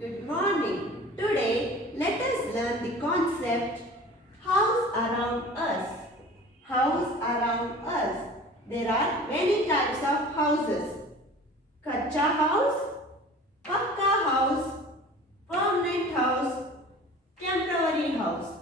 Good morning. Today, let us learn the concept house around us. House around us. There are many types of houses. Kacha house, Pakka house, permanent house, temporary house.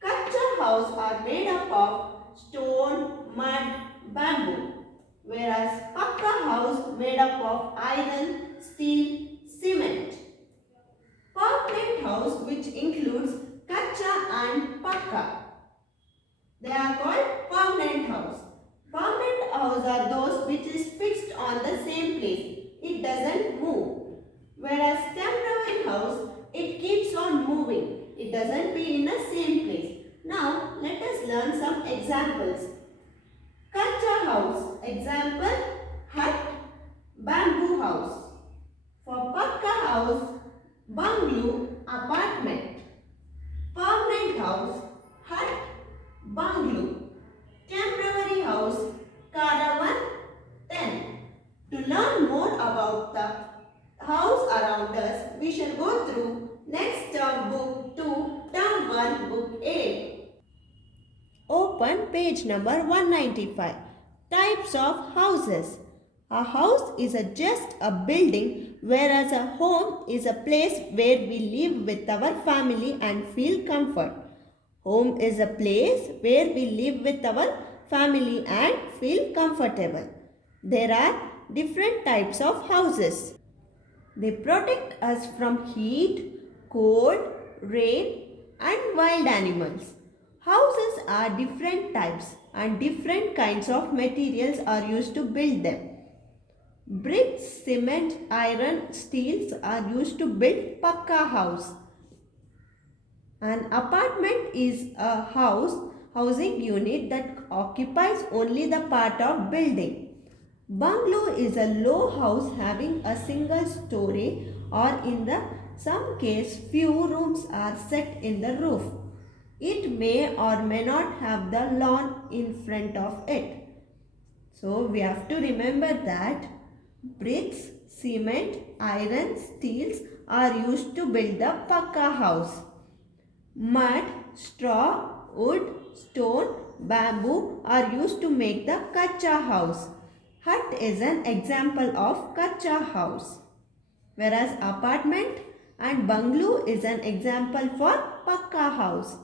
Kacha house are made up of stone, mud, bamboo. Whereas Pakka house made up of iron, steel, cement. Permanent house which includes kacha and pakka. They are called permanent house. Permanent house are those which is fixed on the same place. It doesn't move. Whereas temporary house, it keeps on moving. It doesn't be in the same place. Now, let us learn some examples. Kacha house. Example, hut, bamboo house. For pakka house, bungalow, apartment. Permanent house, hut, bungalow. Temporary house, caravan, tent. To learn more about the house around us, we shall go through next term book 2, term 1, book 8. Open page number 195. Types of houses. A house is just a building, whereas a home is a place where we live with our family and feel comfort. Home is a place where we live with our family and feel comfortable. There are different types of houses. They protect us from heat, cold, rain, and wild animals. Houses are different types and different kinds of materials are used to build them. Bricks, cement, iron, steels are used to build pakka house. An apartment is a housing unit that occupies only the part of building. Bungalow is a low house having a single story or in the some case few rooms are set in the roof. It may or may not have the lawn in front of it. So we have to remember that bricks, cement, iron, steels are used to build the pakka house. Mud, straw, wood, stone, bamboo are used to make the kacha house. Hut is an example of kacha house. Whereas apartment and bungalow is an example for pakka house.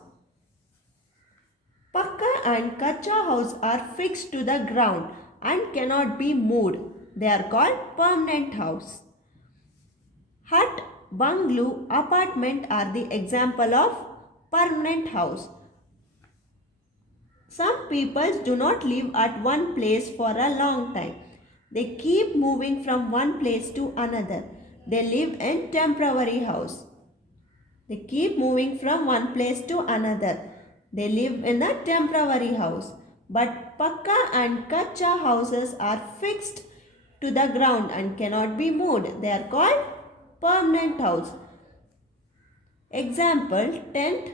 Pakka and kacha house are fixed to the ground and cannot be moved. They are called permanent house. Hut, bungalow, apartment are the example of permanent house. Some people do not live at one place for a long time. They keep moving from one place to another. They live in temporary house. They keep moving from one place to another. They live in a temporary house. But pakka and kacha houses are fixed to the ground and cannot be moved. They are called permanent house. Example, tent,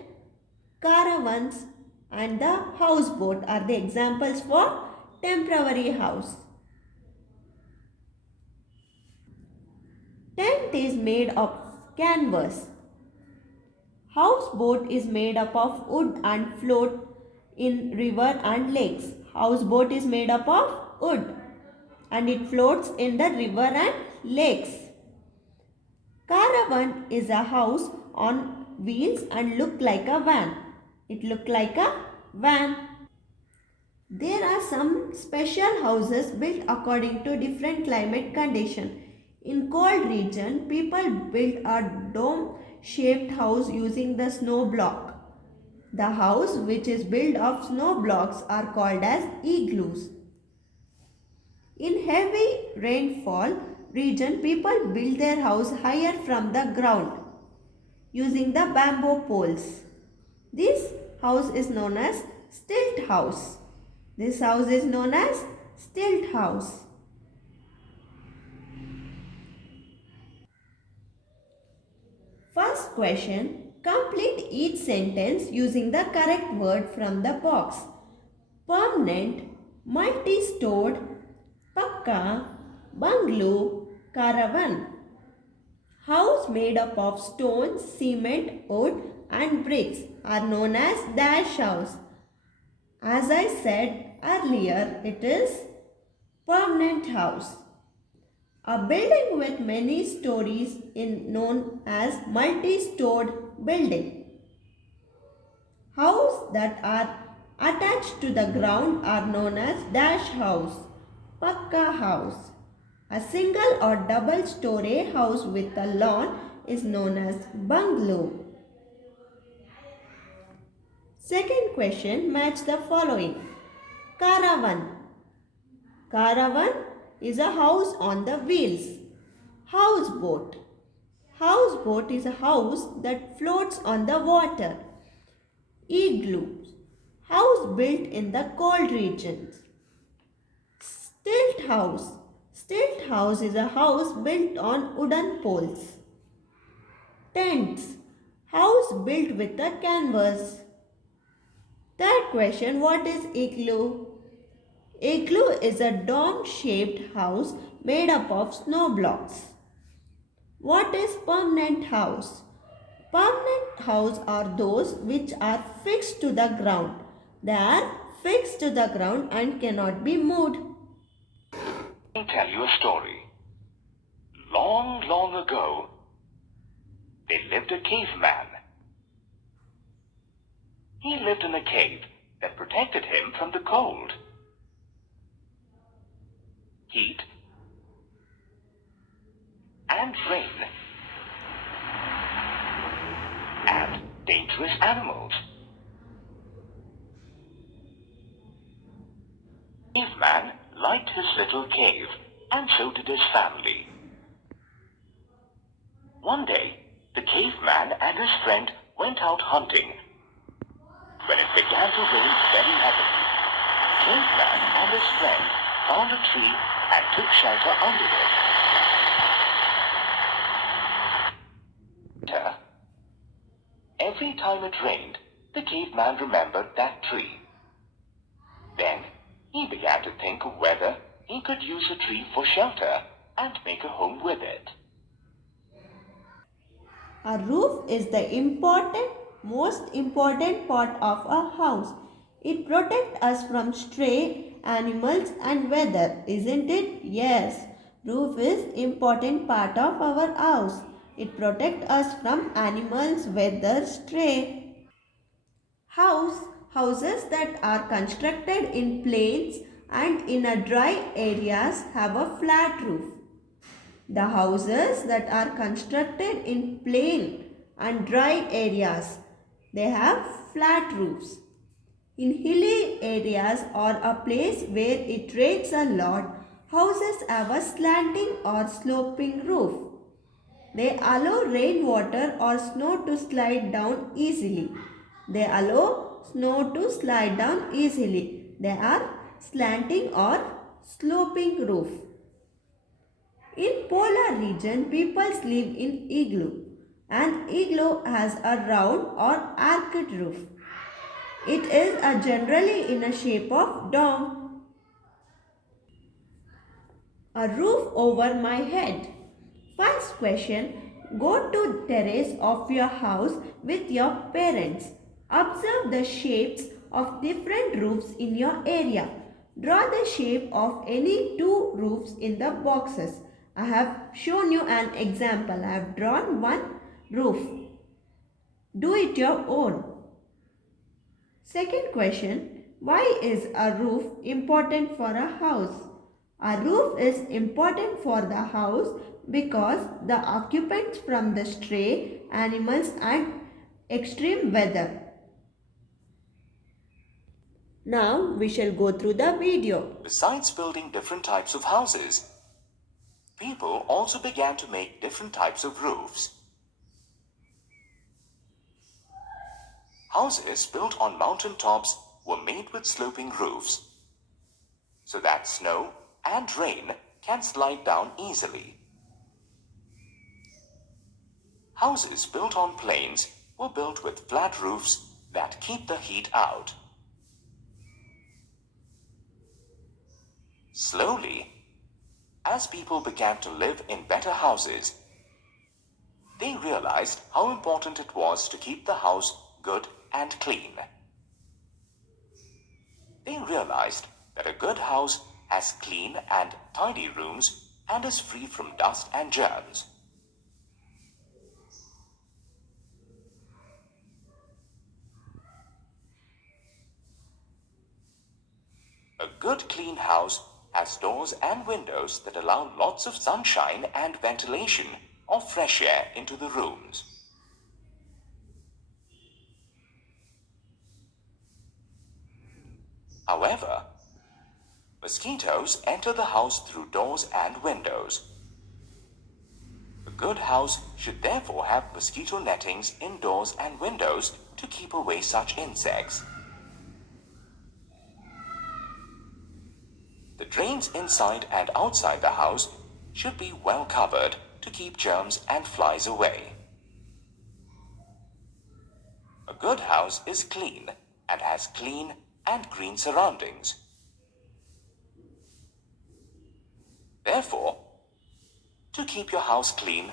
caravans and the houseboat are the examples for temporary house. Tent is made of canvas. Houseboat is made up of wood and float in river and lakes. Houseboat is made up of wood and it floats in the river and lakes. Caravan is a house on wheels and look like a van. It look like a van. There are some special houses built according to different climate condition. In cold region, people build a dome-shaped house using the snow block. The house which is built of snow blocks are called as igloos. In heavy rainfall region, people build their house higher from the ground using the bamboo poles. This house is known as stilt house. This house is known as stilt house. First question, complete each sentence using the correct word from the box. Permanent, multi-stored, pakka, bungalow, caravan. House House made up of stones, cement, wood and bricks are known as dash house. As I said earlier, it is permanent house. A building with many stories is known as multi-stored building. Houses that are attached to the ground are known as dash house, pakka house. A single or double story house with a lawn is known as bungalow. Second question, match the following. Caravan. Caravan is a house on the wheels. Houseboat. Houseboat is a house that floats on the water. Igloo. House built in the cold regions. Stilt house. Stilt house is a house built on wooden poles. Tents. House built with a canvas. Third question, what is igloo? Igloo is a dome-shaped house made up of snow blocks. What is permanent house? Permanent house are those which are fixed to the ground. They are fixed to the ground and cannot be moved. Let me tell you a story. Long, long ago, there lived a caveman. He lived in a cave that protected him from the cold, heat, and rain, and dangerous animals. Caveman liked his little cave, and so did his family. One day, the caveman and his friend went out hunting. When it began to rain very heavily, Caveman and his friend found a tree and took shelter under it. Every time it rained, the caveman remembered that tree. Then he began to think of whether he could use a tree for shelter and make a home with it. A roof is the most important part of a house. It protects us from stray animals and weather, isn't it? Yes, roof is important part of our house. It protects us from animals, weather, stray. Houses that are constructed in plains and in a dry areas have a flat roof. The houses that are constructed in plain and dry areas, they have flat roofs. In hilly areas or a place where it rains a lot, houses have a slanting or sloping roof. They allow rainwater or snow to slide down easily. They allow snow to slide down easily. They are slanting or sloping roof. In polar region, people live in igloo. An igloo has a round or arched roof. It is generally in a shape of dome. A roof over my head. First question, go to terrace of your house with your parents. Observe the shapes of different roofs in your area. Draw the shape of any two roofs in the boxes. I have shown you an example. I have drawn one roof. Do it your own. Second question, why is a roof important for a house? A roof is important for the house because the occupants from the stray animals and extreme weather. Now we shall go through the video. Besides building different types of houses, people also began to make different types of roofs. Houses built on mountain tops were made with sloping roofs, so that snow and rain can slide down easily. Houses built on plains were built with flat roofs that keep the heat out. Slowly, as people began to live in better houses, realized how important it was to keep the house good and clean. They realized that a good house has clean and tidy rooms and is free from dust and germs. A good clean house has doors and windows that allow lots of sunshine and ventilation or fresh air into the rooms. However, mosquitoes enter the house through doors and windows. A good house should therefore have mosquito nettings in doors and windows to keep away such insects. The drains inside and outside the house should be well covered to keep germs and flies away. A good house is clean and has clean and green surroundings. Therefore, to keep your house clean,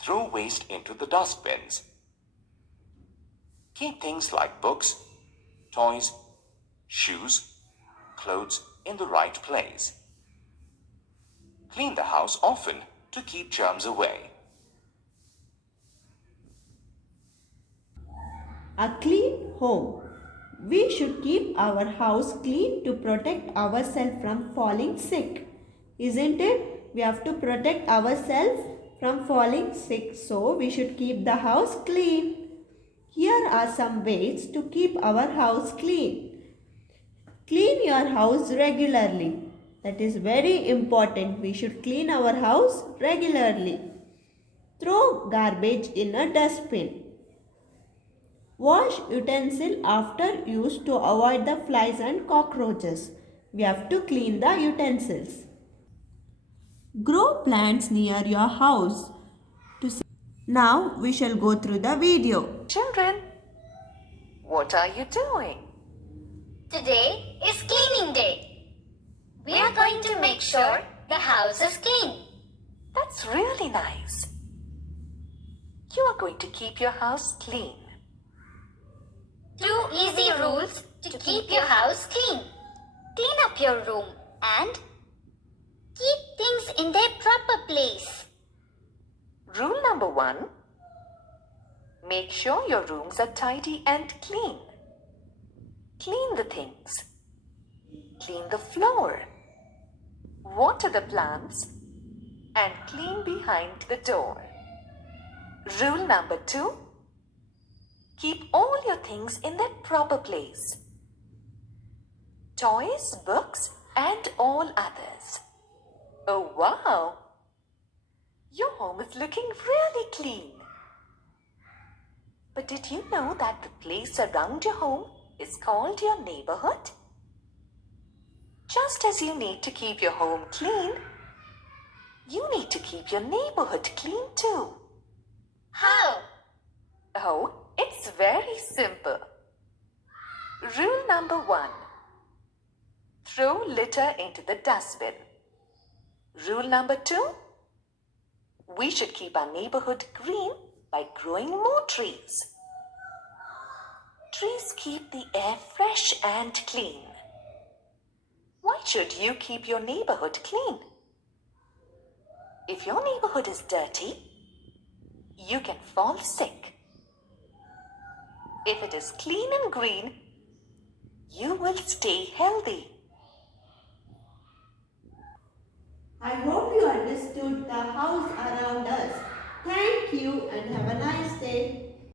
throw waste into the dustbins. Keep things like books, toys, shoes, clothes in the right place. Clean the house often to keep germs away. A clean home. We should keep our house clean to protect ourselves from falling sick. Isn't it? We have to protect ourselves from falling sick, so we should keep the house clean. Here are some ways to keep our house clean. Clean your house regularly. That is very important. We should clean our house regularly. Throw garbage in a dustbin. Wash utensil after use to avoid the flies and cockroaches. We have to clean the utensils. Grow plants near your house. Now we shall go through the video. Children, what are you doing? Today is cleaning day. We are going to make sure the house is clean. That's really nice. You are going to keep your house clean. 2 easy rules to keep your house clean. Clean up your room and keep things in their proper place. Rule number 1. Make sure your rooms are tidy and clean. Clean the things. Clean the floor. Water the plants and clean behind the door. Rule number 2. Keep all your things in their proper place. Toys, books, and all others. Oh wow! Your home is looking really clean. But did you know that the place around your home is called your neighborhood? Just as you need to keep your home clean, you need to keep your neighborhood clean too. How? Oh, it's very simple. Rule number 1. Throw litter into the dustbin. Rule number 2. We should keep our neighborhood green by growing more trees. Trees keep the air fresh and clean. Why should you keep your neighborhood clean? If your neighborhood is dirty, you can fall sick. If it is clean and green, you will stay healthy. I hope you understood the house around us. Thank you and have a nice day.